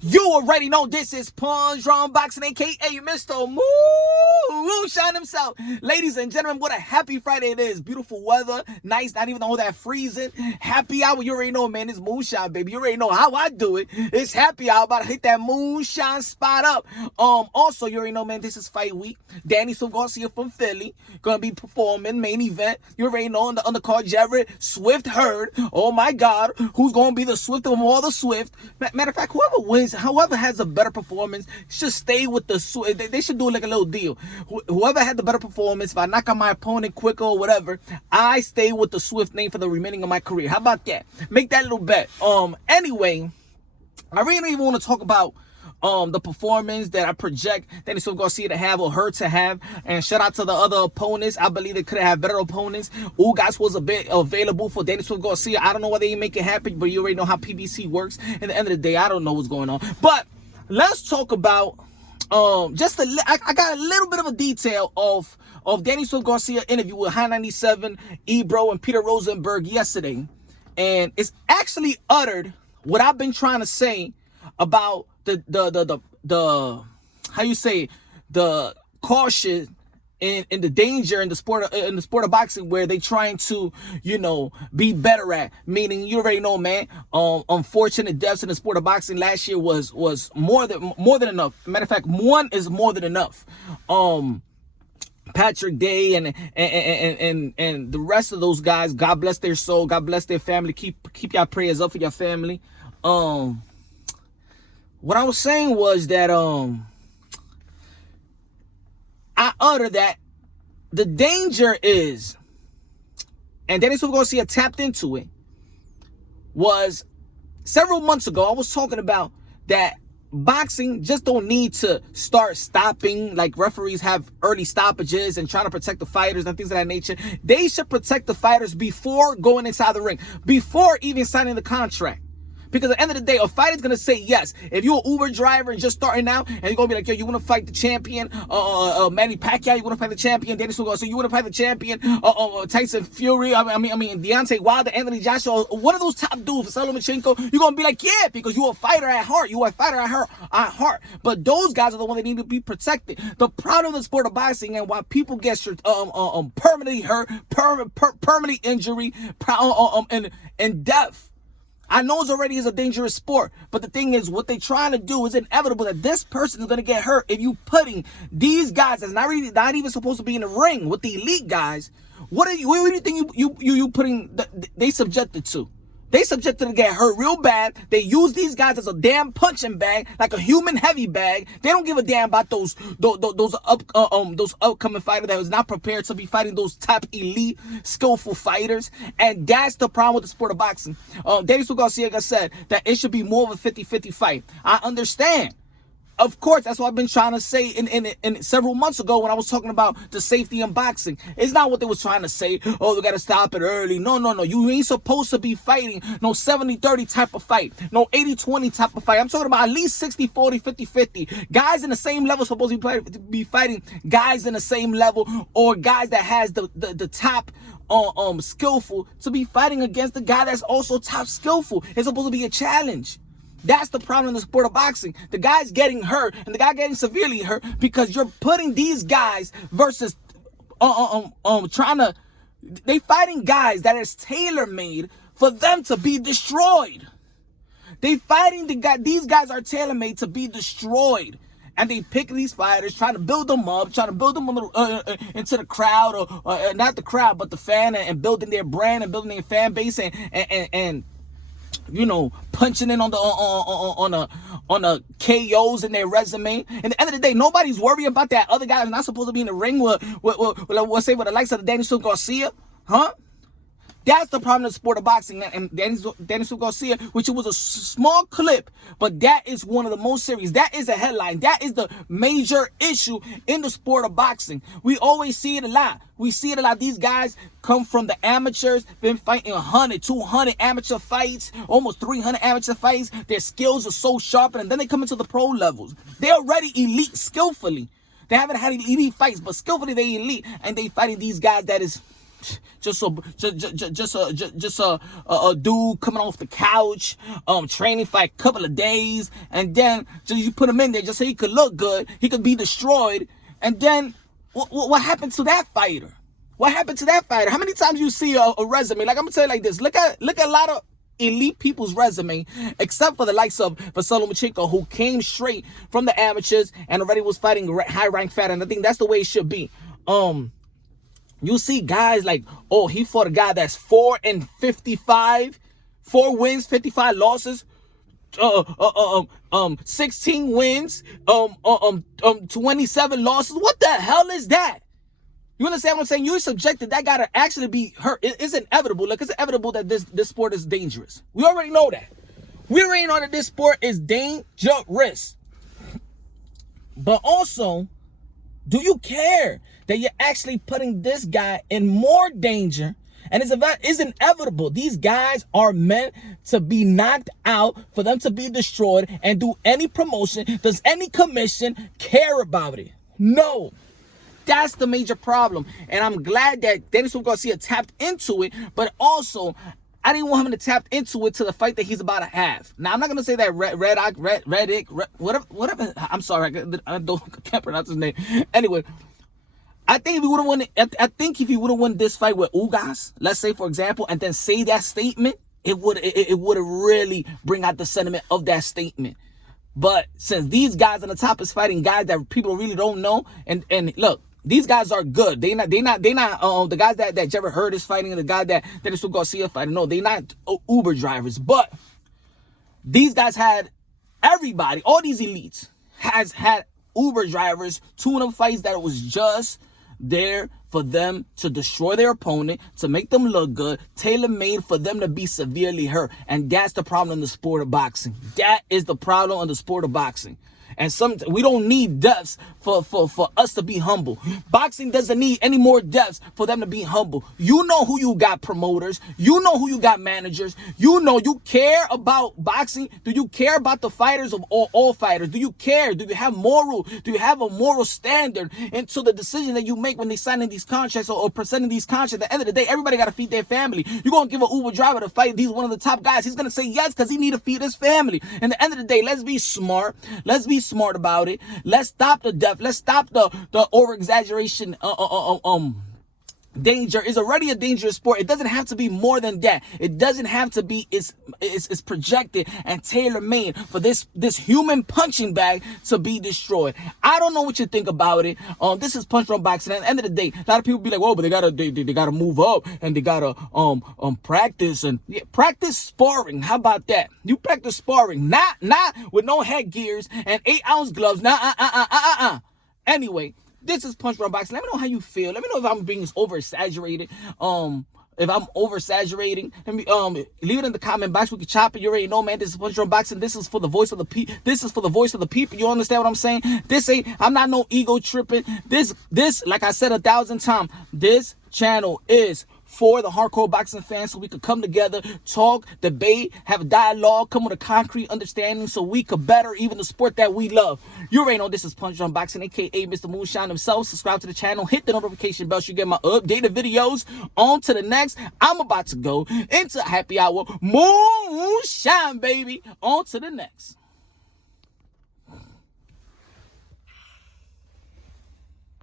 You already know this is Punshdrunkboxing, aka Mr. Moonshine himself. Ladies and gentlemen, what a happy Friday it is. Beautiful weather, nice, not even all that freezing. Happy hour, you already know, man, it's moonshine, baby. You already know how I do it. It's happy hour, about to hit that moonshine spot up. Also, you already know, man, this is fight week. Garcia from Philly, gonna be performing main event. You already know, on the undercard, Jared Swift Hurd. Oh my God, who's gonna be the Swift of all the Swift? Matter of fact, whoever wins, however has a better performance, should stay with the Swift. They should do like a little deal. Whoever had the better performance, if I knock out my opponent quicker or whatever, I stay with the Swift name for the remaining of my career. How about that? Make that little bet. Anyway, I really don't even want to talk about the performance that I project Danny Swift Garcia to have or her to have. And shout out to the other opponents. I believe they could have better opponents. Ugas was a bit available for Danny Swift Garcia. I don't know why they didn't make it happen, but you already know how PBC works. At the end of the day, I don't know what's going on. But let's talk about I got a little bit of a detail of Danny Swift Garcia interview with High 97, Ebro, and Peter Rosenberg yesterday. And it's actually uttered what I've been trying to say about the how you say, the caution and the danger in the sport of boxing, where they trying to, be better at. Meaning, you already know, man, unfortunate deaths in the sport of boxing last year was more than enough. Matter of fact, one is more than enough. Patrick Day and the rest of those guys, God bless their soul, God bless their family. Keep your prayers up for your family. What I was saying was that I uttered that the danger is, and Danny Swift Garcia tapped into it, was several months ago. I was talking about that boxing just don't need to start stopping like referees have early stoppages and trying to protect the fighters and things of that nature. They should protect the fighters before going inside the ring, before even signing the contract. Because at the end of the day, a fighter's going to say yes. If you're an Uber driver and just starting out, and you're going to be like, yo, you want to fight the champion, Manny Pacquiao, you want to fight the champion, Danny Swift Garcia, you want to fight the champion, Tyson Fury, I mean, Deontay Wilder, Anthony Joshua, one of those top dudes, Lomachenko, you're going to be like, yeah, because you're a fighter at heart. You are a fighter at heart. But those guys are the ones that need to be protected. The problem of the sport of boxing and why people get permanently hurt, permanent injury, and death. I know it already is a dangerous sport, but the thing is, what they're trying to do is inevitable that this person is going to get hurt if you putting these guys that's not even supposed to be in the ring with the elite guys. What do you think you putting they subjected to? They subjected to get hurt real bad. They use these guys as a damn punching bag, like a human heavy bag. They don't give a damn about those upcoming fighters that was not prepared to be fighting those top elite, skillful fighters. And that's the problem with the sport of boxing. Danny Swift Garcia said that it should be more of a 50-50 fight. I understand. Of course, that's what I've been trying to say in several months ago when I was talking about the safety in boxing. It's not what they was trying to say. Oh, we got to stop it early. No. You ain't supposed to be fighting no 70-30 type of fight. No 80-20 type of fight. I'm talking about at least 60-40, 50-50. Guys in the same level supposed to be fighting guys in the same level, or guys that has the top skillful to be fighting against the guy that's also top skillful. It's supposed to be a challenge. That's the problem in the sport of boxing. The guy's getting hurt and the guy getting severely hurt because you're putting these guys versus they fighting guys that is tailor-made for them to be destroyed. These guys are tailor-made to be destroyed. And they pick these fighters, trying to build them up, trying to build them into the crowd, or not the crowd, but the fan, and building their brand and building their fan base, and punching in on the KOs in their resume. And at the end of the day, nobody's worried about that other guy who's not supposed to be in the ring with the likes of the Danny Swift Garcia, huh? That's the problem in the sport of boxing. And Danny Swift Garcia, which it was a small clip, but that is one of the most serious. That is a headline. That is the major issue in the sport of boxing. We always see it a lot. We see it a lot. These guys come from the amateurs, been fighting 100, 200 amateur fights, almost 300 amateur fights. Their skills are so sharp, and then they come into the pro levels. They're already elite skillfully. They haven't had elite fights, but skillfully they elite, and they fighting these guys that is just a dude coming off the couch, training for a couple of days, and then just you put him in there just so he could look good, he could be destroyed, and then what happened to that fighter? What happened to that fighter? How many times you see a resume? Like, I'm gonna tell you like this. Look at a lot of elite people's resume, except for the likes of Vasily Lomachenko, who came straight from the amateurs and already was fighting high-ranked fighter, and I think that's the way it should be. You see guys like, oh, he fought a guy that's 4-55, 4 wins, 55 losses, 16 wins, 27 losses. What the hell is that? You understand what I'm saying? You're subjected that guy to actually be hurt. It's inevitable. Like, it's inevitable that this sport is dangerous. We already know that. We already know that this sport is dangerous. But also, do you care that you're actually putting this guy in more danger? And it's inevitable. These guys are meant to be knocked out, for them to be destroyed, and do any promotion. Does any commission care about it? No. That's the major problem. And I'm glad that Daniel Garcia tapped into it, but also, I didn't want him to tap into it to the fight that he's about to have. Now, I'm not going to say that whatever. I'm sorry, I can't pronounce his name. Anyway, I think if he would have won this fight with Ugas, let's say, for example, and then say that statement, it would really bring out the sentiment of that statement. But since these guys on the top is fighting guys that people really don't know, and look, these guys are good. They not the guys that Jerry Hurd is fighting, and the guy that is Garcia fighting. No, they not Uber drivers. But these guys had everybody, all these elites has had Uber drivers, tune-up fights that was just there for them to destroy their opponent, to make them look good, tailor-made for them to be severely hurt. And that's the problem in the sport of boxing. That is the problem in the sport of boxing. And we don't need deaths for us to be humble. Boxing doesn't need any more deaths for them to be humble. You know who you got promoters. You know who you got managers. You know you care about boxing. Do you care about the fighters of all fighters? Do you care? Do you have moral? Do you have a moral standard into the decision that you make when they sign in these contracts or presenting these contracts? At the end of the day, everybody got to feed their family. You're going to give an Uber driver to fight one of the top guys. He's going to say yes because he need to feed his family. And at the end of the day, let's be smart. Let's be smart about it. Let's stop the death. Let's stop the over exaggeration. Danger is already a dangerous sport. It doesn't have to be more than that. It doesn't have to be. It's projected and tailor-made for this human punching bag to be destroyed. I don't know what you think about it. This is Punshdrunkboxing. At the end of the day, a lot of people be like, "Whoa, but they gotta move up and they gotta practice and practice sparring." How about that? You practice sparring, not with no headgears and 8-ounce gloves. Anyway. This is Punshdrunkboxing. Let me know how you feel. Let me know if I'm being over-exaggerated. If I'm over-exaggerating, let me leave it in the comment box. We can chop it. You already know, man. This is Punshdrunkboxing. This is for the voice of the people. This is for the voice of the people. You understand what I'm saying? I'm not no ego tripping. This, like I said 1,000 times, this channel is for the hardcore boxing fans, so we could come together, talk, debate, have a dialogue, come with a concrete understanding so we could better even the sport that we love. You already know this is Punshdrunkboxing, aka Mr. Moonshine himself. Subscribe to the channel, hit the notification bell so you get my updated videos. On to the next. I'm about to go into happy hour. Moonshine, baby. On to the next.